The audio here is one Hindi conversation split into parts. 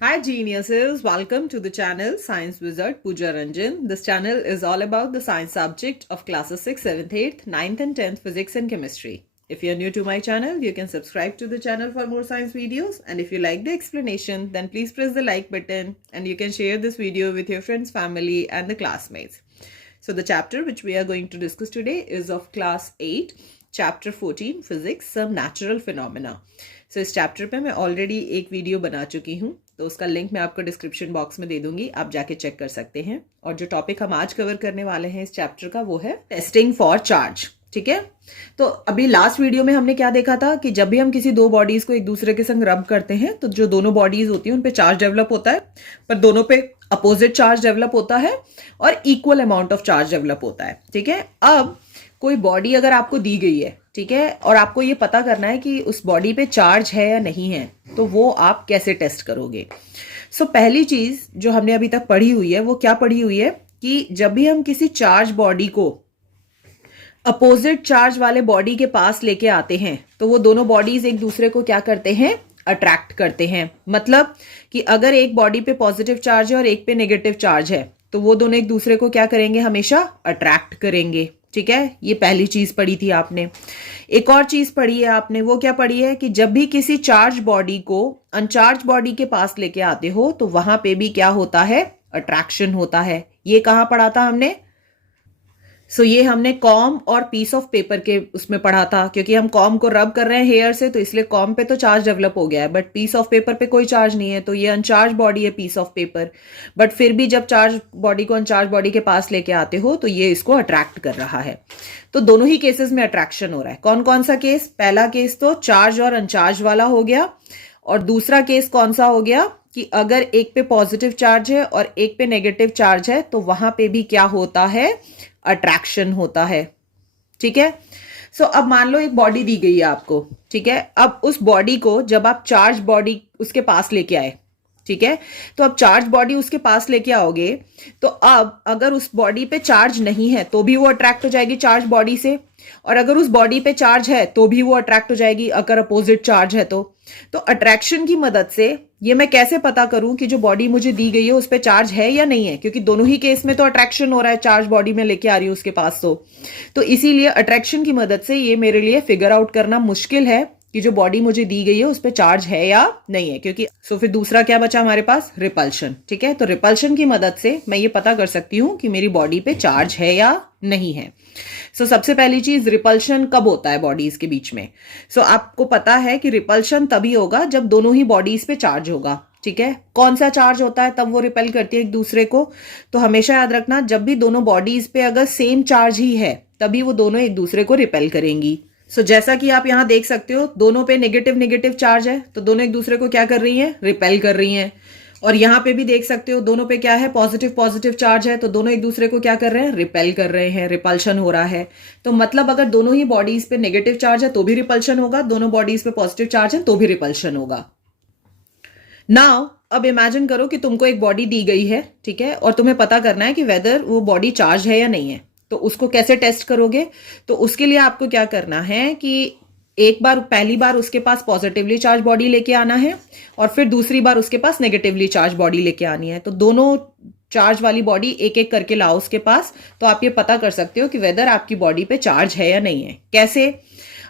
Hi geniuses, welcome to the channel Science Wizard Pooja Ranjan. This channel is all about the science subject of classes 6th, 7th, 8th, 9th and 10th physics and chemistry. If you are new to my channel, you can subscribe to the channel for more science videos, and if you like the explanation, then please press the like button and you can share this video with your friends, family and the classmates. So the chapter which we are going to discuss today is of class 8, chapter 14 physics, some natural phenomena. So इस चैप्टर पे मैं ऑलरेडी एक वीडियो बना चुकी हूँ, तो उसका लिंक मैं आपको डिस्क्रिप्शन बॉक्स में दे दूंगी, आप जाके चेक कर सकते हैं। और जो टॉपिक हम आज कवर करने वाले हैं इस चैप्टर का वो है टेस्टिंग फॉर चार्ज। ठीक है, तो अभी लास्ट वीडियो में हमने क्या देखा था कि जब भी हम किसी दो बॉडीज को एक दूसरे के संग रब करते हैं तो जो दोनों बॉडीज होती हैं उन पे चार्ज डेवलप होता है, पर दोनों पे अपोजिट चार्ज डेवलप होता है और equal amount of charge develop होता है। ठीक है, अब कोई बॉडी अगर आपको दी गई है, ठीक है, और आपको ये पता करना है कि उस बॉडी पे चार्ज है या नहीं है, तो वो आप कैसे टेस्ट करोगे। सो पहली चीज जो हमने अभी तक पढ़ी हुई है वो क्या पढ़ी हुई है कि जब भी हम किसी चार्ज बॉडी को अपोजिट चार्ज वाले बॉडी के पास लेके आते हैं तो वो दोनों बॉडीज एक दूसरे को क्या करते हैं, अट्रैक्ट करते हैं। मतलब कि अगर एक बॉडी पे पॉजिटिव चार्ज है और एक पे नेगेटिव चार्ज है तो वो दोनों एक दूसरे को क्या करेंगे, हमेशा अट्रैक्ट करेंगे। ठीक है, ये पहली चीज पढ़ी थी आपने। एक और चीज पढ़ी है आपने, वो क्या पढ़ी है कि जब भी किसी चार्ज बॉडी को अनचार्ज बॉडी के पास लेके आते हो तो वहां पे भी क्या होता है, अट्रैक्शन होता है। ये कहां पढ़ा था हमने, ये हमने कॉम और पीस ऑफ पेपर के उसमें पढ़ा था, क्योंकि हम कॉम को रब कर रहे हैं हेयर से तो इसलिए कॉम पे तो चार्ज डेवलप हो गया है, बट पीस ऑफ पेपर पे कोई चार्ज नहीं है, तो ये अनचार्ज बॉडी है पीस ऑफ पेपर। बट फिर भी जब चार्ज बॉडी को अनचार्ज बॉडी के पास लेके आते हो तो ये इसको अट्रैक्ट कर रहा है। तो दोनों ही केसेस में अट्रैक्शन हो रहा है। कौन कौन सा केस, पहला केस तो चार्ज और अनचार्ज वाला हो गया, और दूसरा केस कौन सा हो गया कि अगर एक पे पॉजिटिव चार्ज है और एक पे नेगेटिव चार्ज है तो वहां पे भी क्या होता है, अट्रैक्शन होता है। ठीक है, अब मान लो एक बॉडी दी गई है आपको, ठीक है, अब उस बॉडी को जब आप चार्ज बॉडी उसके पास लेके आए, ठीक है, तो अब चार्ज बॉडी उसके पास लेके आओगे तो अब अगर उस बॉडी पे चार्ज नहीं है तो भी वो अट्रैक्ट हो जाएगी चार्ज बॉडी से, और अगर उस बॉडी पे चार्ज है तो भी वो अट्रैक्ट हो जाएगी अगर अपोजिट चार्ज है तो अट्रैक्शन की मदद से ये मैं कैसे पता करूं कि जो बॉडी मुझे दी गई है उस पे चार्ज है या नहीं है, क्योंकि दोनों ही केस में तो अट्रैक्शन हो रहा है, चार्ज बॉडी में लेके आ रही हूं उसके पास। तो इसीलिए अट्रैक्शन की मदद से ये मेरे लिए फिगर आउट करना मुश्किल है कि जो बॉडी मुझे दी गई है उस पे चार्ज है या नहीं है, क्योंकि फिर दूसरा क्या बचा हमारे पास, रिपल्शन। ठीक है, तो रिपल्शन की मदद से मैं ये पता कर सकती हूं कि मेरी बॉडी पे चार्ज है या नहीं है। सबसे पहली चीज, रिपल्शन कब होता है बॉडीज के बीच में। आपको पता है कि रिपल्शन तभी होगा जब दोनों ही बॉडीज पे चार्ज होगा। ठीक है, कौन सा चार्ज होता है तब वो रिपेल करती है एक दूसरे को, तो हमेशा याद रखना जब भी दोनों बॉडीज पे अगर सेम चार्ज ही है तभी वो दोनों एक दूसरे को रिपेल करेंगी। जैसा कि आप यहां देख सकते हो दोनों पे नेगेटिव नेगेटिव चार्ज है तो दोनों एक दूसरे को क्या कर रही हैं, रिपेल कर रही हैं। और यहां पे भी देख सकते हो दोनों पे क्या है, पॉजिटिव पॉजिटिव चार्ज है तो दोनों एक दूसरे को क्या कर रहे हैं, रिपेल कर रहे हैं, रिपल्शन हो रहा है। तो मतलब अगर दोनों ही बॉडीज पे नेगेटिव चार्ज है तो भी रिपल्शन होगा, दोनों बॉडीज पे पॉजिटिव चार्ज है तो भी रिपल्शन होगा। नाउ अब इमेजिन करो कि तुमको एक बॉडी दी गई है, ठीक है, और तुम्हें पता करना है कि वेदर वो बॉडी चार्ज है या नहीं है। तो उसको कैसे टेस्ट करोगे, तो उसके लिए आपको क्या करना है कि एक बार, पहली बार उसके पास पॉजिटिवली चार्ज बॉडी लेके आना है और फिर दूसरी बार उसके पास नेगेटिवली चार्ज बॉडी लेके आनी है। तो दोनों चार्ज वाली बॉडी एक एक करके लाओ उसके पास, तो आप ये पता कर सकते हो कि वेदर आपकी बॉडी पे चार्ज है या नहीं है। कैसे,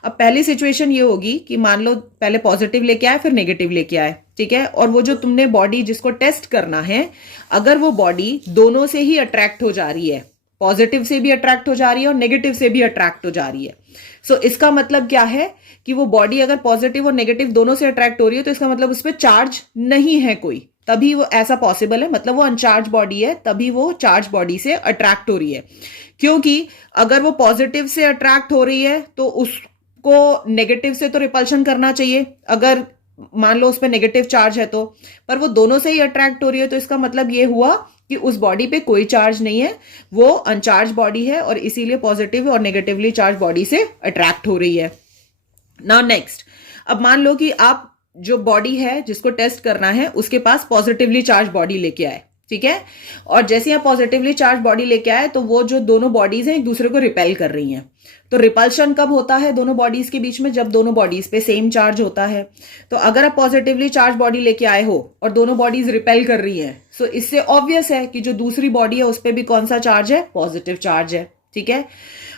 अब पहली सिचुएशन ये होगी कि मान लो पहले पॉजिटिव लेके आए फिर नेगेटिव लेके आए, ठीक है, और वो जो तुमने बॉडी जिसको टेस्ट करना है, अगर वो बॉडी दोनों से ही अट्रैक्ट हो जा रही है, पॉजिटिव से भी अट्रैक्ट हो जा रही है और नेगेटिव से भी अट्रैक्ट हो जा रही है, इसका मतलब क्या है कि वो बॉडी अगर पॉजिटिव और नेगेटिव दोनों से अट्रैक्ट हो रही है तो इसका मतलब उस पर चार्ज नहीं है कोई, तभी वो ऐसा पॉसिबल है, मतलब वो अनचार्ज बॉडी है तभी वो चार्ज बॉडी से अट्रैक्ट हो रही है। क्योंकि अगर वो पॉजिटिव से अट्रैक्ट हो रही है तो उसको नेगेटिव से तो रिपल्शन करना चाहिए, अगर मान लो उस पर नेगेटिव चार्ज है तो, पर वो दोनों से ही अट्रैक्ट हो रही है तो इसका मतलब ये हुआ कि उस बॉडी पे कोई चार्ज नहीं है, वो अनचार्ज बॉडी है और इसीलिए पॉजिटिव और नेगेटिवली चार्ज बॉडी से अट्रैक्ट हो रही है। नाउ नेक्स्ट, अब मान लो कि आप जो बॉडी है जिसको टेस्ट करना है उसके पास पॉजिटिवली चार्ज बॉडी लेके आए, ठीक है। और जैसे यहाँ पॉजिटिवली चार्ज बॉडी लेके आए तो वो जो दोनों बॉडीज हैं एक दूसरे को रिपेल कर रही हैं। तो रिपल्शन कब होता है दोनों बॉडीज के बीच में? जब दोनों बॉडीज पे सेम चार्ज होता है। तो अगर आप पॉजिटिवली चार्ज बॉडी लेके आए हो और दोनों बॉडीज रिपेल कर रही हैं, तो इससे ऑब्वियस है कि जो दूसरी बॉडी है उस पर भी कौन सा चार्ज है? पॉजिटिव चार्ज है। ठीक है।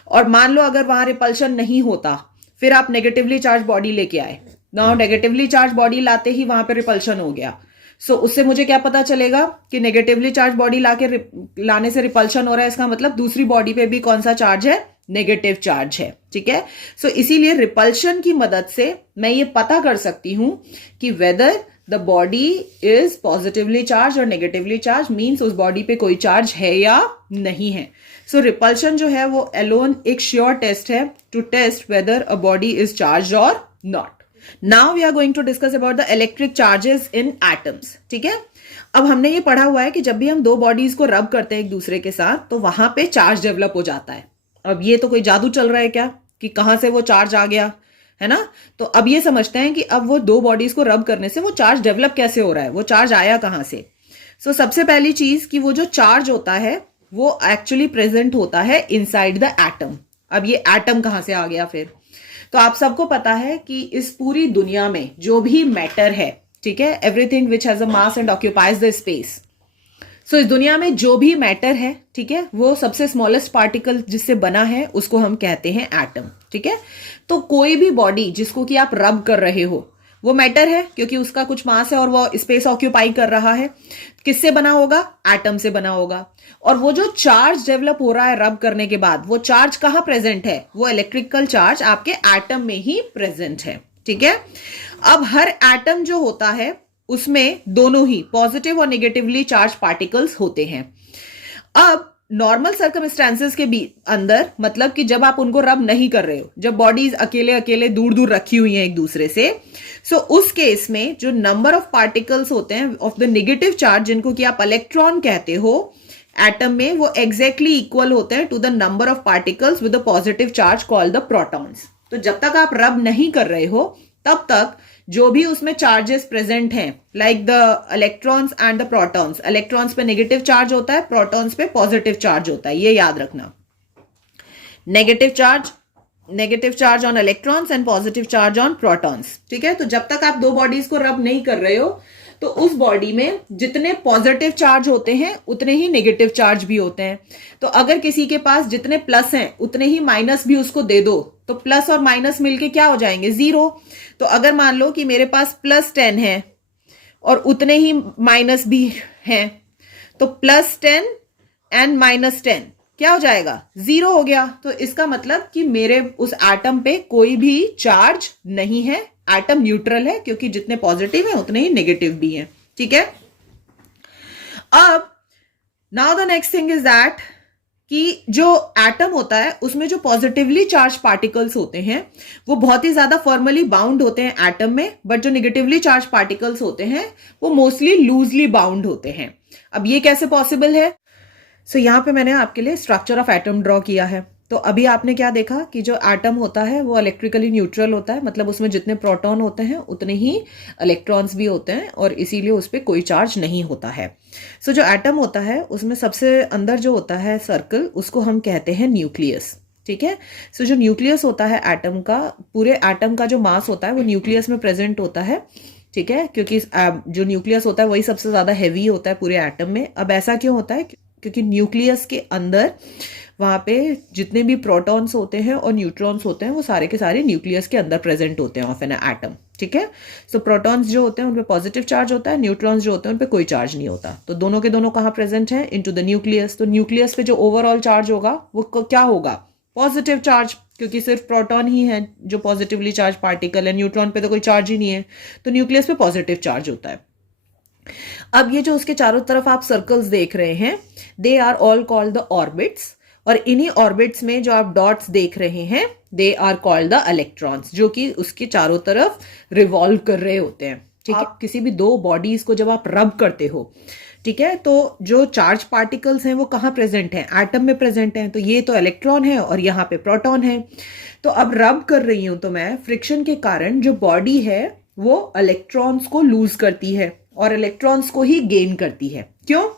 और मान लो अगर वहां रिपल्शन नहीं होता, फिर आप नेगेटिवली चार्ज बॉडी लेके आए, नाउ नेगेटिवली चार्ज बॉडी लाते ही वहां पे रिपल्शन हो गया। सो उससे मुझे क्या पता चलेगा कि नेगेटिवली चार्ज बॉडी लाने से रिपल्शन हो रहा है, इसका मतलब दूसरी बॉडी पे भी कौन सा चार्ज है? नेगेटिव चार्ज है। ठीक है। सो इसीलिए रिपल्शन की मदद से मैं ये पता कर सकती हूं कि whether the body is positively charge और नेगेटिवली चार्ज, मीन्स उस बॉडी पे कोई चार्ज है या नहीं है। सो रिपल्शन जो है वो अलोन एक श्योर टेस्ट है to test whether a body is charge और नॉट। Now we are going to discuss about the electric charges in atoms. ठीक है। अब हमने ये पढ़ा हुआ है कि जब भी हम दो बॉडीज को रब करते हैं एक दूसरे के साथ तो वहां पे चार्ज डेवलप हो जाता है। अब ये तो कोई जादू चल रहा है क्या कि कहां से वो चार्ज आ गया, है ना? तो अब ये समझते हैं कि अब वो दो बॉडीज को रब करने से वो चार्ज डेवलप कैसे हो रहा है, वो चार्ज आया कहां से। सो सबसे पहली चीज कि वो जो चार्ज होता है वो एक्चुअली प्रेजेंट होता है इनसाइड द एटम। अब ये एटम कहां से आ गया फिर? तो आप सबको पता है कि इस पूरी दुनिया में जो भी मैटर है, ठीक है, everything which has a mass and occupies the space. So इस दुनिया में जो भी मैटर है, ठीक है, वो सबसे स्मॉलेस्ट पार्टिकल जिससे बना है उसको हम कहते हैं एटम। ठीक है। तो कोई भी बॉडी जिसको कि आप रब कर रहे हो वो मैटर है, क्योंकि उसका कुछ मास है और वो स्पेस ऑक्यूपाई कर रहा है। किससे बना होगा? एटम से बना होगा। और वो जो चार्ज डेवलप हो रहा है रब करने के बाद, वो चार्ज कहां प्रेजेंट है? वो इलेक्ट्रिकल चार्ज आपके एटम में ही प्रेजेंट है। ठीक है। अब हर एटम जो होता है उसमें दोनों ही पॉजिटिव और नेगेटिवली चार्ज पार्टिकल्स होते हैं। अब नॉर्मल सर्कमस्टेंसेस के अंदर, मतलब कि जब आप उनको रब नहीं कर रहे हो, जब बॉडीज अकेले अकेले दूर दूर रखी हुई हैं एक दूसरे से, सो उस केस में जो नंबर ऑफ पार्टिकल्स होते हैं ऑफ द नेगेटिव चार्ज, जिनको कि आप इलेक्ट्रॉन कहते हो एटम में, वो एग्जैक्टली इक्वल होते हैं to the number of particles with the positive charge called the protons. तो जब तक आप रब नहीं कर रहे हो तब तक जो भी उसमें चार्जेस प्रेजेंट हैं, like the electrons and the protons, electrons पे नेगेटिव चार्ज होता है, प्रोटॉन्स पे पॉजिटिव चार्ज होता है, ये याद रखना। Negative charge on electrons and positive charge on protons. ठीक है। तो जब तक आप दो बॉडीज को रब नहीं कर रहे हो तो उस बॉडी में जितने पॉजिटिव चार्ज होते हैं उतने ही नेगेटिव चार्ज भी होते हैं। तो अगर किसी के पास जितने प्लस हैं उतने ही माइनस भी उसको दे दो तो प्लस और माइनस मिलके क्या हो जाएंगे? 0। तो अगर मान लो कि मेरे पास +10 है और उतने ही माइनस भी हैं, तो +10 एंड -10 क्या हो जाएगा? 0 हो गया। तो इसका मतलब कि मेरे उस एटम पे कोई भी चार्ज नहीं है, एटम न्यूट्रल है, क्योंकि जितने पॉजिटिव हैं उतने ही नेगेटिव भी हैं। ठीक है। अब now the next thing is that कि जो एटम होता है उसमें जो पॉजिटिवली चार्ज पार्टिकल्स होते हैं वो बहुत ही ज्यादा फॉर्मली बाउंड होते हैं एटम में, बट जो नेगेटिवली चार्ज पार्टिकल्स होते हैं वो मोस्टली लूजली बाउंड होते हैं। अब ये कैसे पॉसिबल है? सो यहां पे मैंने आपके लिए स्ट्रक्चर ऑफ एटम ड्रॉ किया है। तो अभी आपने क्या देखा कि जो एटम होता है वो इलेक्ट्रिकली न्यूट्रल होता है, मतलब उसमें जितने प्रोटॉन होते हैं उतने ही इलेक्ट्रॉन्स भी होते हैं और इसीलिए उस पर कोई चार्ज नहीं होता है। सो जो एटम होता है उसमें सबसे अंदर जो होता है सर्कल, उसको हम कहते हैं न्यूक्लियस। ठीक है। सो जो न्यूक्लियस होता है एटम का, पूरे एटम का जो मास होता है वो न्यूक्लियस में प्रेजेंट होता है। ठीक है। क्योंकि जो न्यूक्लियस होता है वही सबसे ज्यादा हैवी होता है पूरे एटम में। अब ऐसा क्यों होता है? क्योंकि न्यूक्लियस के अंदर वहां पे जितने भी प्रोटॉन्स होते हैं और न्यूट्रॉन्स होते हैं वो सारे के सारे न्यूक्लियस के अंदर प्रेजेंट होते हैं ऑफ एन एटम। ठीक है। सो प्रोटॉन्स जो होते हैं उन पे पॉजिटिव चार्ज होता है, न्यूट्रॉन्स जो होते हैं उन पे कोई चार्ज नहीं होता। तो दोनों के दोनों कहाँ प्रेजेंट हैं? Into the nucleus. तो न्यूक्लियस पे जो ओवरऑल चार्ज होगा वो क्या होगा? पॉजिटिव चार्ज, क्योंकि सिर्फ प्रोटॉन ही है जो पॉजिटिवली चार्ज पार्टिकल है, न्यूट्रॉन पे तो कोई चार्ज ही नहीं है, तो न्यूक्लियस पे पॉजिटिव चार्ज होता है। अब ये जो उसके चारों तरफ आप सर्कल्स देख रहे हैं, they are all called the orbits, और इन्हीं ऑर्बिट्स में जो आप डॉट्स देख रहे हैं they are called the electrons, जो कि उसके चारों तरफ रिवॉल्व कर रहे होते हैं। ठीक है। किसी भी दो बॉडीज को जब आप रब करते हो, ठीक है, तो जो चार्ज पार्टिकल्स हैं वो कहाँ प्रेजेंट हैं? एटम में प्रेजेंट हैं। तो ये तो इलेक्ट्रॉन है और यहाँ पे प्रोटॉन है। तो अब रब कर रही हूं तो मैं फ्रिक्शन के कारण जो बॉडी है वो इलेक्ट्रॉन्स को लूज करती है और इलेक्ट्रॉन्स को ही गेन करती है। क्यों?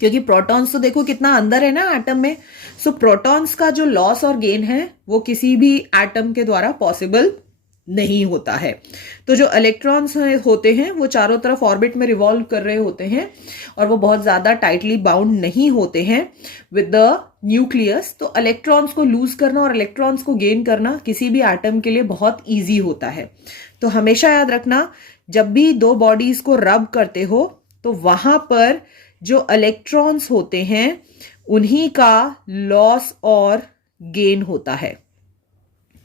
क्योंकि प्रोटॉन्स तो देखो कितना अंदर है ना एटम में। सो प्रोटॉन्स का जो लॉस और गेन है वो किसी भी एटम के द्वारा पॉसिबल नहीं होता है। तो जो इलेक्ट्रॉन्स होते हैं वो चारों तरफ ऑर्बिट में रिवॉल्व कर रहे होते हैं और वो बहुत ज्यादा टाइटली बाउंड नहीं होते हैं विद द न्यूक्लियस। तो इलेक्ट्रॉन्स को लूज करना और इलेक्ट्रॉन्स को गेन करना किसी भी एटम के लिए बहुत ईजी होता है। तो हमेशा याद रखना, जब भी दो बॉडीज को रब करते हो तो वहां पर जो इलेक्ट्रॉन्स होते हैं उन्हीं का लॉस और गेन होता है।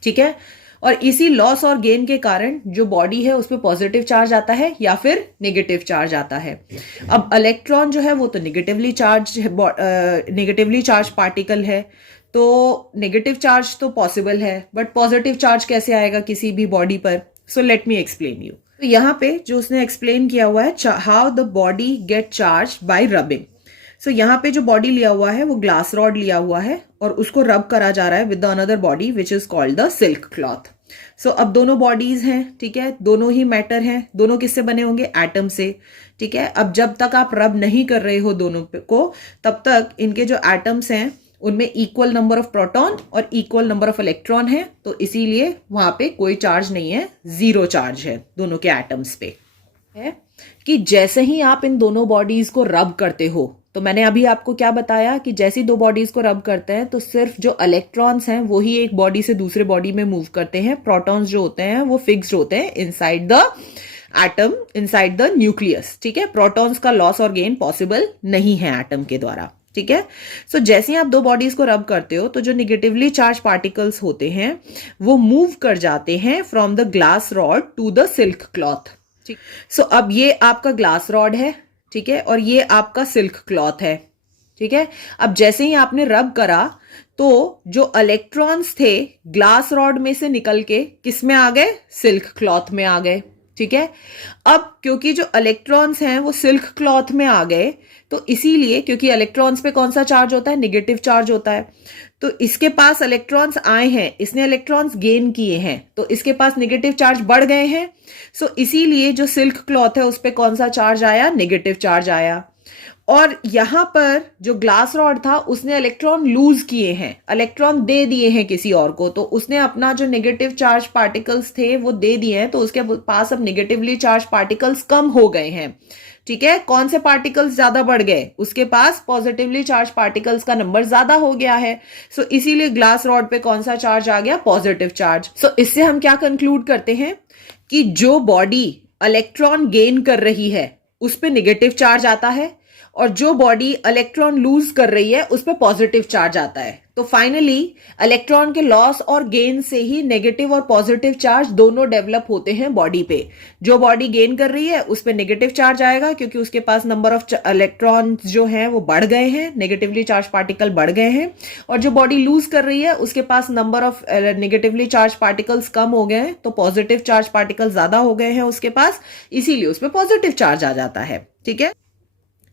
ठीक है, और इसी लॉस और गेन के कारण जो बॉडी है उस पर पॉजिटिव चार्ज आता है या फिर नेगेटिव चार्ज आता है। अब इलेक्ट्रॉन जो है वो तो नेगेटिवली चार्ज पार्टिकल है, तो नेगेटिव चार्ज तो पॉसिबल है, बट पॉजिटिव चार्ज कैसे आएगा किसी भी बॉडी पर? So let me explain you. तो यहाँ पे जो उसने एक्सप्लेन किया हुआ है, how the body get charge by rubbing. So यहाँ पे जो बॉडी लिया हुआ है वो ग्लास रॉड लिया हुआ है और उसको रब करा जा रहा है with the another body which is called the silk cloth. So अब दोनों बॉडीज हैं, ठीक है, दोनों ही मैटर हैं, दोनों किससे बने होंगे? एटम से। ठीक है, अब जब तक आप रब नहीं कर रहे हो दोनों को, तब तक इनके जो एटम्स हैं उनमें इक्वल नंबर ऑफ प्रोटॉन और इक्वल नंबर ऑफ इलेक्ट्रॉन है, तो इसीलिए वहां पे कोई चार्ज नहीं है, जीरो चार्ज है दोनों के एटम्स पे। है कि जैसे ही आप इन दोनों बॉडीज को रब करते हो, तो मैंने अभी आपको क्या बताया कि जैसी दो बॉडीज को रब करते हैं तो सिर्फ जो इलेक्ट्रॉन्स हैं वो ही एक बॉडी से दूसरे बॉडी में मूव करते हैं। प्रोटॉन्स जो होते हैं वो फिक्स्ड होते हैं inside the atom, inside the nucleus. ठीक है, प्रोटॉन्स का लॉस और गेन पॉसिबल नहीं है एटम के द्वारा। ठीक है, सो जैसे ही आप दो बॉडीज को रब करते हो तो जो निगेटिवली चार्ज पार्टिकल्स होते हैं वो मूव कर जाते हैं from the glass rod to the silk cloth. ठीक, सो अब ये आपका ग्लास रॉड है, ठीक है, और ये आपका सिल्क क्लॉथ है। ठीक है, अब जैसे ही आपने रब करा तो जो इलेक्ट्रॉन्स थे ग्लास रॉड में से निकल के किस में आ गए? सिल्क क्लॉथ में आ गए। ठीक है, अब क्योंकि जो इलेक्ट्रॉन्स हैं वो सिल्क क्लॉथ में आ गए, तो इसीलिए क्योंकि इलेक्ट्रॉन्स पे कौन सा चार्ज होता है? नेगेटिव चार्ज होता है। तो इसके पास इलेक्ट्रॉन्स आए हैं, इसने इलेक्ट्रॉन्स गेन किए हैं, तो इसके पास नेगेटिव चार्ज बढ़ गए हैं। सो इसीलिए जो सिल्क क्लॉथ है उस पे कौन सा चार्ज आया? नेगेटिव चार्ज आया। और यहां पर जो ग्लास रॉड था उसने इलेक्ट्रॉन लूज किए हैं, इलेक्ट्रॉन दे दिए हैं किसी और को, तो उसने अपना जो नेगेटिव चार्ज पार्टिकल्स थे वो दे दिए हैं, तो उसके पास अब नेगेटिवली चार्ज पार्टिकल्स कम हो गए हैं। ठीक है, कौन से पार्टिकल्स ज्यादा बढ़ गए? उसके पास पॉजिटिवली चार्ज पार्टिकल्स का नंबर ज्यादा हो गया है। सो इसीलिए ग्लास रॉड पे कौन सा चार्ज आ गया? Positive charge. सो इससे हम क्या कंक्लूड करते हैं कि जो बॉडी इलेक्ट्रॉन गेन कर रही है उस पे नेगेटिव चार्ज आता है और जो बॉडी इलेक्ट्रॉन लूज कर रही है उस पे पॉजिटिव चार्ज आता है। तो फाइनली इलेक्ट्रॉन के लॉस और गेन से ही नेगेटिव और पॉजिटिव चार्ज दोनों डेवलप होते हैं बॉडी पे। जो बॉडी गेन कर रही है उस पे नेगेटिव चार्ज आएगा क्योंकि उसके पास नंबर ऑफ इलेक्ट्रॉन्स जो हैं वो बढ़ गए हैं, नेगेटिवली चार्ज पार्टिकल बढ़ गए हैं, और जो बॉडी लूज कर रही है उसके पास number of negatively charge particles कम हो गए हैं, तो पॉजिटिव चार्ज पार्टिकल ज्यादा हो गए हैं उसके पास, इसीलिए उस पर पॉजिटिव चार्ज आ जाता है। ठीक है,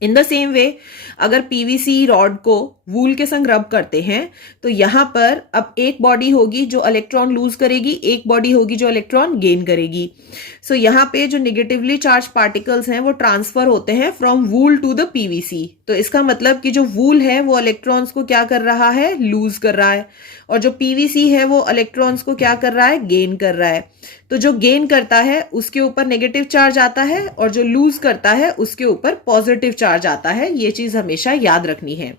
इन द सेम वे अगर पीवीसी रॉड को वूल के संग रब करते हैं तो यहां पर अब एक बॉडी होगी जो इलेक्ट्रॉन लूज करेगी, एक बॉडी होगी जो इलेक्ट्रॉन गेन करेगी। सो यहां पे जो नेगेटिवली चार्ज पार्टिकल्स हैं वो ट्रांसफर होते हैं from wool to the PVC. तो इसका मतलब कि जो वूल है वो इलेक्ट्रॉन्स को क्या कर रहा है? लूज कर रहा है, और जो पीवीसी है वो इलेक्ट्रॉन्स को क्या कर रहा है? गेन कर रहा है। तो जो गेन करता है उसके ऊपर नेगेटिव चार्ज आता है और जो लूज करता है उसके ऊपर पॉजिटिव चार्ज आता है। ये चीज हमेशा याद रखनी है।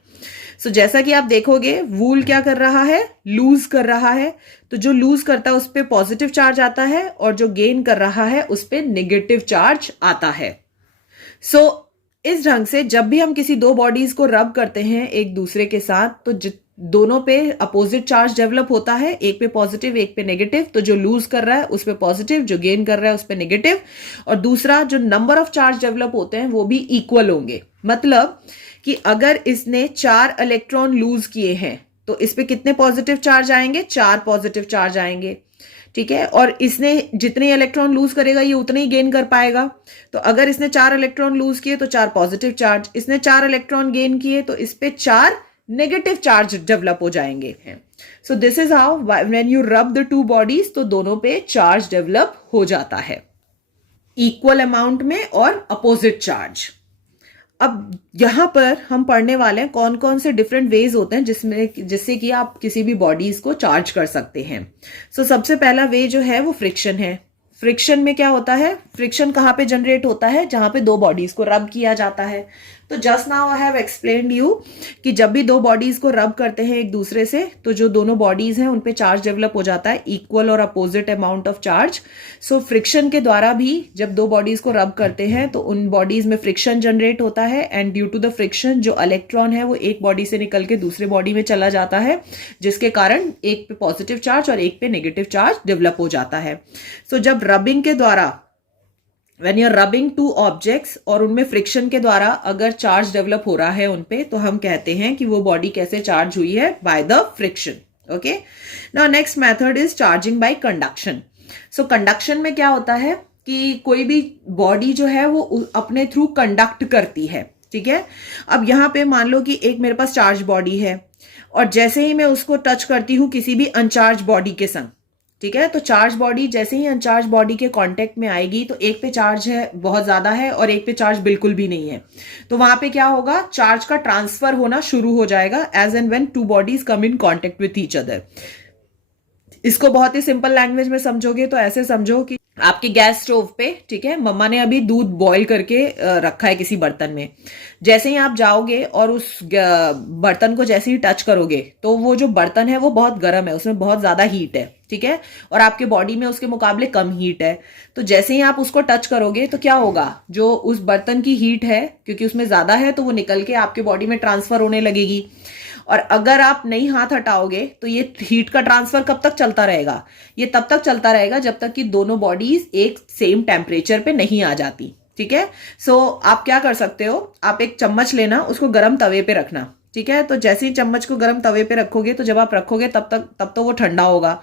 सो जैसा कि आप देखोगे वूल क्या कर रहा है? लूज कर रहा है, तो जो लूज करता है उस पर पॉजिटिव चार्ज आता है और जो गेन कर रहा है उस पर नेगेटिव चार्ज आता है। सो इस ढंग से जब भी हम किसी दो बॉडीज को रब करते हैं एक दूसरे के साथ, तो दोनों पे अपोजिट चार्ज डेवलप होता है, एक पे पॉजिटिव एक पे नेगेटिव। तो जो लूज कर रहा है उस पे पॉजिटिव, जो गेन कर रहा है उस पे नेगेटिव, और दूसरा जो नंबर ऑफ चार्ज डेवलप होते हैं वो भी इक्वल होंगे। मतलब कि अगर इसने 4 इलेक्ट्रॉन लूज किए हैं तो इस पे कितने पॉजिटिव चार्ज आएंगे? 4 पॉजिटिव चार्ज आएंगे। ठीक है, और इसने जितने इलेक्ट्रॉन लूज करेगा ये उतने ही गेन कर पाएगा। तो अगर इसने 4 इलेक्ट्रॉन लूज किए तो 4 पॉजिटिव चार्ज, इसने 4 इलेक्ट्रॉन गेन किए तो इस पे 4 नेगेटिव चार्ज डेवलप हो जाएंगे। So this is how when you rub the two bodies तो दोनों पे चार्ज डेवलप हो जाता है इक्वल अमाउंट में और अपोजिट चार्ज। अब यहाँ पर हम पढ़ने वाले हैं कौन कौन से डिफरेंट वेज होते हैं जिससे कि आप किसी भी बॉडीज को चार्ज कर सकते हैं। सबसे पहला वे जो है वो फ्रिक्शन है। फ्रिक्शन में क्या होता है, फ्रिक्शन कहाँ पे जनरेट होता है, जहां पे दो बॉडीज को रब किया जाता है। तो just now I have explained you कि जब भी दो बॉडीज को रब करते हैं एक दूसरे से, तो जो दोनों बॉडीज हैं उन पे चार्ज डेवलप हो जाता है, इक्वल और opposite amount of charge. Friction के द्वारा भी जब दो बॉडीज को रब करते हैं तो उन बॉडीज में फ्रिक्शन जनरेट होता है, and due to the friction जो इलेक्ट्रॉन है वो एक बॉडी से निकल के दूसरे बॉडी में चला जाता है, जिसके कारण एक पे पॉजिटिव चार्ज और एक पे नेगेटिव चार्ज डेवलप हो जाता है। जब रबिंग के द्वारा, when you're rubbing two objects और उनमें फ्रिक्शन के द्वारा अगर चार्ज डेवलप हो रहा है उनपे, तो हम कहते हैं कि वो बॉडी कैसे चार्ज हुई है, by the friction. Okay, now next method is charging by conduction. Conduction में क्या होता है कि कोई भी बॉडी जो है वो अपने थ्रू कंडक्ट करती है। ठीक है, अब यहाँ पे मान लो कि एक मेरे पास चार्ज बॉडी है और जैसे ही मैं उसको टच करती हूँ किसी भी अनचार्ज बॉडी के संग, ठीक है, तो चार्ज बॉडी जैसे ही अनचार्ज बॉडी के कांटेक्ट में आएगी तो एक पे चार्ज है बहुत ज्यादा है और एक पे चार्ज बिल्कुल भी नहीं है, तो वहां पे क्या होगा, चार्ज का ट्रांसफर होना शुरू हो जाएगा as and when two bodies come in contact with each other. इसको बहुत ही सिंपल लैंग्वेज में समझोगे तो ऐसे समझो कि आपके गैस स्टोव पे, ठीक है, मम्मा ने अभी दूध बॉईल करके रखा है किसी बर्तन में। जैसे ही आप जाओगे और उस बर्तन को जैसे ही टच करोगे तो वो जो बर्तन है वो बहुत गर्म है, उसमें बहुत ज्यादा हीट है, ठीक है, और आपके बॉडी में उसके मुकाबले कम हीट है। तो जैसे ही आप उसको टच करोगे तो क्या होगा, जो उस बर्तन की हीट है क्योंकि उसमें ज्यादा है तो वो निकल के आपके बॉडी में ट्रांसफर होने लगेगी। और अगर आप नहीं हाथ हटाओगे तो ये हीट का ट्रांसफर कब तक चलता रहेगा, ये तब तक चलता रहेगा जब तक कि दोनों बॉडीज एक सेम टेम्परेचर पे नहीं आ जाती। ठीक है, आप क्या कर सकते हो, आप एक चम्मच लेना, उसको गर्म तवे पे रखना। ठीक है, तो जैसे ही चम्मच को गर्म तवे पे रखोगे तो जब आप रखोगे तब तो वो ठंडा होगा,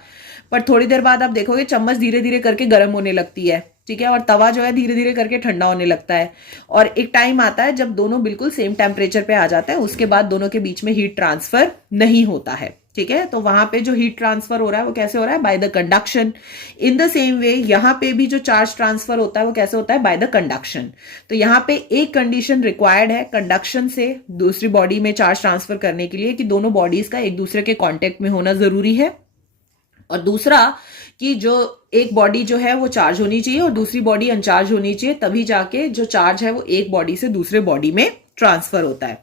पर थोड़ी देर बाद आप देखोगे चम्मच धीरे धीरे करके गर्म होने लगती है। ठीक है, और तवा जो है धीरे धीरे करके ठंडा होने लगता है, और एक टाइम आता है जब दोनों बिल्कुल सेम टेम्परेचर पे आ जाता है, उसके बाद दोनों के बीच में हीट ट्रांसफर नहीं होता है। ठीक है, तो वहां पे जो हीट ट्रांसफर हो रहा है वो कैसे हो रहा है, by the conduction. In the same way यहाँ पे भी जो चार्ज ट्रांसफर होता है वो कैसे होता है, बाय द कंडक्शन। तो यहाँ पे एक कंडीशन रिक्वायर्ड है कंडक्शन से दूसरी बॉडी में चार्ज ट्रांसफर करने के लिए कि दोनों बॉडीज का एक दूसरे के कॉन्टेक्ट में होना जरूरी है, और दूसरा कि जो एक बॉडी जो है वो चार्ज होनी चाहिए और दूसरी बॉडी अनचार्ज होनी चाहिए, तभी जाके जो चार्ज है वो एक बॉडी से दूसरे बॉडी में ट्रांसफर होता है।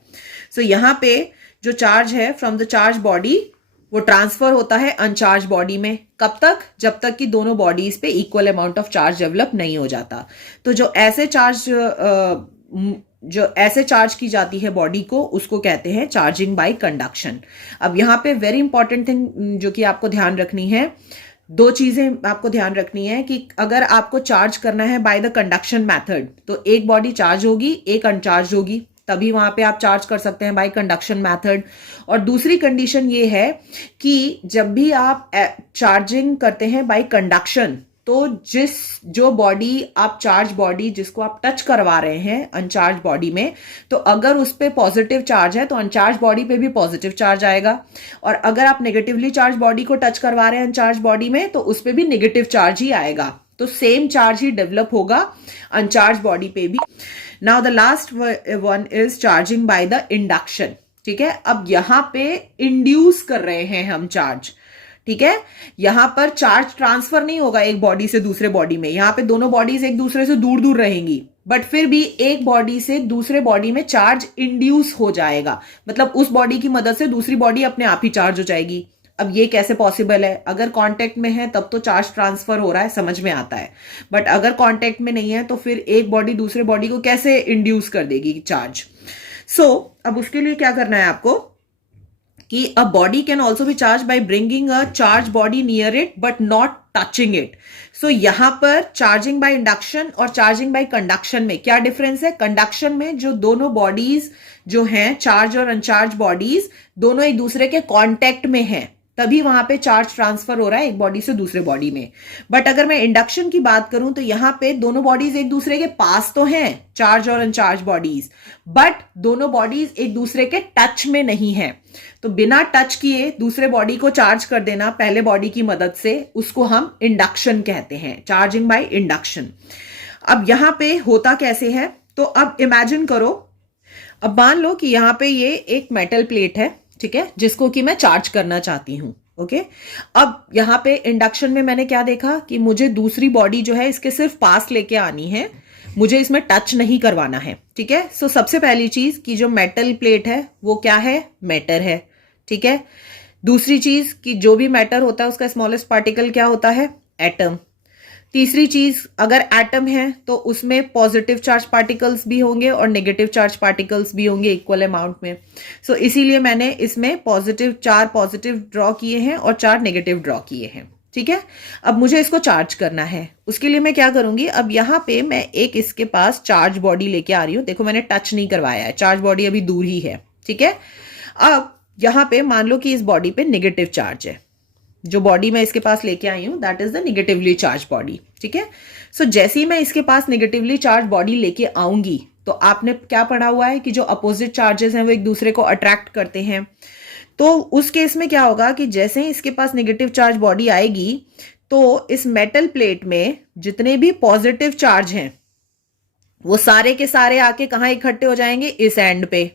यहाँ पे जो चार्ज है फ्रॉम द चार्ज बॉडी वो ट्रांसफर होता है अनचार्ज बॉडी में, कब तक, जब तक कि दोनों बॉडीज पे equal amount of charge develop नहीं हो जाता। तो जो ऐसे चार्ज की जाती है बॉडी को, उसको कहते हैं चार्जिंग बाय कंडक्शन। अब यहाँ पे वेरी इंपॉर्टेंट थिंग जो कि आपको ध्यान रखनी है, दो चीजें आपको ध्यान रखनी है कि अगर आपको चार्ज करना है बाय द कंडक्शन मेथड तो एक बॉडी चार्ज होगी एक अनचार्ज होगी, तभी वहां पे आप चार्ज कर सकते हैं बाय कंडक्शन मेथड। और दूसरी कंडीशन ये है कि जब भी आप चार्जिंग करते हैं बाय कंडक्शन तो जो बॉडी आप चार्ज बॉडी जिसको आप टच करवा रहे हैं अनचार्ज बॉडी में, तो अगर उस पे पॉजिटिव चार्ज है तो अनचार्ज बॉडी पे भी पॉजिटिव चार्ज आएगा, और अगर आप नेगेटिवली चार्ज बॉडी को टच करवा रहे हैं अनचार्ज बॉडी में तो उस पे भी नेगेटिव चार्ज ही आएगा, तो सेम चार्ज ही डेवलप होगा अनचार्ज बॉडी पे भी। Now the last one is charging by the induction. ठीक है, अब यहां पे इंड्यूस कर रहे हैं हम चार्ज। ठीक है, यहां पर चार्ज ट्रांसफर नहीं होगा एक बॉडी से दूसरे बॉडी में, यहां पे दोनों बॉडीज एक दूसरे से दूर दूर रहेंगी, बट फिर भी एक बॉडी से दूसरे बॉडी में चार्ज इंड्यूस हो जाएगा, मतलब उस बॉडी की मदद से दूसरी बॉडी अपने आप ही चार्ज हो जाएगी। अब ये कैसे पॉसिबल है, अगर कांटेक्ट में है तब तो चार्ज ट्रांसफर हो रहा है, समझ में आता है, बट अगर कांटेक्ट में नहीं है तो फिर एक बॉडी दूसरे बॉडी को कैसे इंड्यूस कर देगी चार्ज। अब उसके लिए क्या करना है आपको कि a body can also be charge by bringing a charge body near it but not touching it. यहां पर चार्जिंग बाय इंडक्शन और चार्जिंग बाय कंडक्शन में क्या डिफरेंस है, कंडक्शन में जो दोनों बॉडीज जो हैं चार्ज और अनचार्ज बॉडीज दोनों एक दूसरे के कांटेक्ट में हैं, तभी वहां पे चार्ज ट्रांसफर हो रहा है एक बॉडी से दूसरे बॉडी में। बट अगर मैं इंडक्शन की बात करूं तो यहां पे दोनों बॉडीज एक दूसरे के पास तो हैं, चार्ज और अनचार्ज बॉडीज, बट दोनों बॉडीज एक दूसरे के टच में नहीं है। तो बिना टच किए दूसरे बॉडी को चार्ज कर देना पहले बॉडी की मदद से, उसको हम इंडक्शन कहते हैं, चार्जिंग बाय इंडक्शन। अब यहां पे होता कैसे है, तो अब इमेजिन करो अब मान लो कि यहाँ पे ये एक मेटल प्लेट है, ठीक है, जिसको कि मैं चार्ज करना चाहती हूँ। ओके, अब यहाँ पे इंडक्शन में मैंने क्या देखा कि मुझे दूसरी बॉडी जो है इसके सिर्फ पास लेके आनी है, मुझे इसमें टच नहीं करवाना है, ठीक है। सो सबसे पहली चीज कि जो मेटल प्लेट है वो क्या है, मैटर है, ठीक है। दूसरी चीज कि जो भी मैटर होता है उसका स्मॉलेस्ट पार्टिकल क्या होता है, एटम। तीसरी चीज, अगर एटम है तो उसमें पॉजिटिव चार्ज पार्टिकल्स भी होंगे और नेगेटिव चार्ज पार्टिकल्स भी होंगे इक्वल अमाउंट में। सो इसीलिए मैंने इसमें चार पॉजिटिव ड्रॉ किए हैं और 4 नेगेटिव ड्रॉ किए हैं, ठीक है। अब मुझे इसको चार्ज करना है, उसके लिए मैं क्या करूंगी, अब यहां पे मैं एक इसके पास चार्ज बॉडी लेके आ रही हूं। देखो मैंने टच नहीं करवाया है, चार्ज बॉडी अभी दूर ही है, ठीक है। अब यहां पे मान लो कि इस बॉडी पे नेगेटिव चार्ज है, जो बॉडी मैं इसके पास लेके आई हूं that is the negatively charge body, ठीक है। सो जैसे ही मैं इसके पास नेगेटिवली चार्ज बॉडी लेके आऊंगी तो आपने क्या पढ़ा हुआ है कि जो अपोजिट चार्जेस हैं वो एक दूसरे को अट्रैक्ट करते हैं। तो उस केस में क्या होगा कि जैसे ही इसके पास नेगेटिव चार्ज बॉडी आएगी तो इस मेटल प्लेट में जितने भी पॉजिटिव चार्ज हैं वो सारे के सारे आके कहां इकट्ठे हो जाएंगे, इस एंड पे।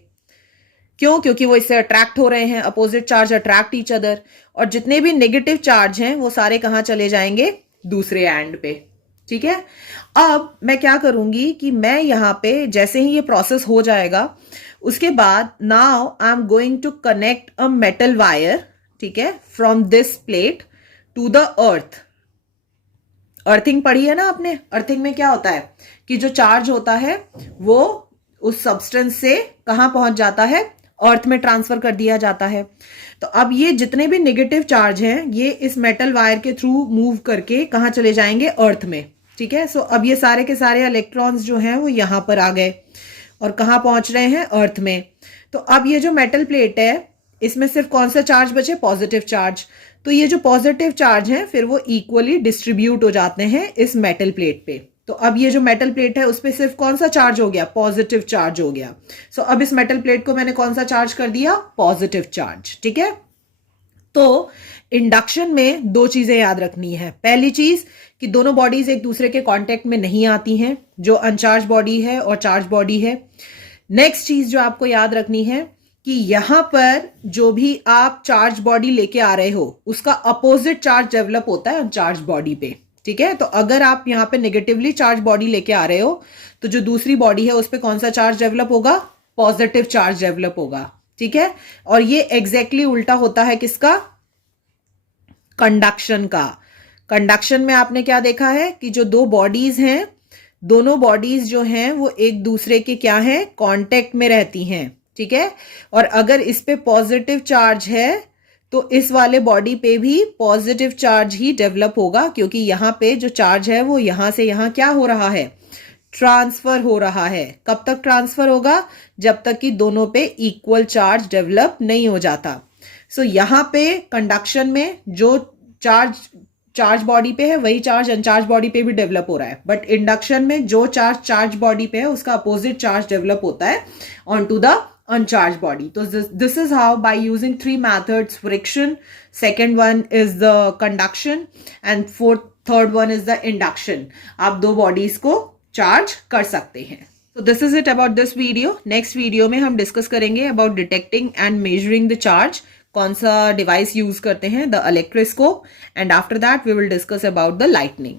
क्यों, क्योंकि वो इससे अट्रैक्ट हो रहे हैं, opposite charge attract each other. और जितने भी नेगेटिव चार्ज हैं वो सारे कहां चले जाएंगे, दूसरे एंड पे, ठीक है। अब मैं क्या करूंगी कि मैं यहां पे जैसे ही ये प्रोसेस हो जाएगा उसके बाद now I am going to connect a metal wire, ठीक है, from this plate to the earth. Earthing पढ़ी है ना आपने, अर्थिंग में क्या होता है कि जो चार्ज होता है वो उस सब्सटेंस से कहां पहुंच जाता है, अर्थ में ट्रांसफर कर दिया जाता है। तो अब ये जितने भी नेगेटिव चार्ज हैं ये इस मेटल वायर के थ्रू मूव करके कहां चले जाएंगे, अर्थ में, ठीक है। सो अब ये सारे के सारे इलेक्ट्रॉन्स जो हैं वो यहां पर आ गए और कहां पहुंच रहे हैं, अर्थ में। तो अब ये जो मेटल प्लेट है इसमें सिर्फ कौन सा चार्ज बचे, पॉजिटिव चार्ज। तो ये जो पॉजिटिव चार्ज हैं फिर वो इक्वली डिस्ट्रीब्यूट हो जाते हैं इस मेटल प्लेट पे। तो अब ये जो मेटल प्लेट है उस पे सिर्फ कौन सा चार्ज हो गया, पॉजिटिव चार्ज हो गया। सो अब इस मेटल प्लेट को मैंने कौन सा चार्ज कर दिया, पॉजिटिव चार्ज, ठीक है। तो इंडक्शन में 2 चीजें याद रखनी है। पहली चीज कि दोनों बॉडीज एक दूसरे के कांटेक्ट में नहीं आती हैं, जो अनचार्ज बॉडी है और चार्ज बॉडी है। नेक्स्ट चीज जो आपको याद रखनी है कि यहां पर जो भी आप चार्ज बॉडी लेके आ रहे हो उसका अपोजिट चार्ज डेवलप होता है अनचार्ज बॉडी पे, ठीक है। तो अगर आप यहां पे नेगेटिवली चार्ज बॉडी लेके आ रहे हो तो जो दूसरी बॉडी है उस पे कौन सा चार्ज डेवलप होगा, पॉजिटिव चार्ज डेवलप होगा, ठीक है। और ये एग्जैक्टली उल्टा होता है किसका, कंडक्शन का। कंडक्शन में आपने क्या देखा है कि जो 2 बॉडीज हैं, दोनों बॉडीज जो हैं वो एक दूसरे के क्या हैं, कांटेक्ट में रहती हैं, ठीक है। और अगर इस पे पॉजिटिव चार्ज है तो इस वाले बॉडी पे भी पॉजिटिव चार्ज ही डेवलप होगा, क्योंकि यहां पे जो चार्ज है वो यहां से यहां क्या हो रहा है, ट्रांसफर हो रहा है। कब तक ट्रांसफर होगा, जब तक कि दोनों पे इक्वल चार्ज डेवलप नहीं हो जाता। सो यहां पे कंडक्शन में जो चार्ज बॉडी पे है वही चार्ज अनचार्ज बॉडी पे भी डेवलप हो रहा है, बट इंडक्शन में जो चार्ज बॉडी पे है उसका अपोजिट चार्ज डेवलप होता है on to the uncharged body. So this is how, by using 3 methods, friction, second one is the conduction, and third one is the induction, आप 2 bodies को charge कर सकते हैं। So this is it about this video. Next video में हम discuss करेंगे about detecting and measuring the charge, कौन सा device use करते हैं, the electroscope, and after that we will discuss about the lightning.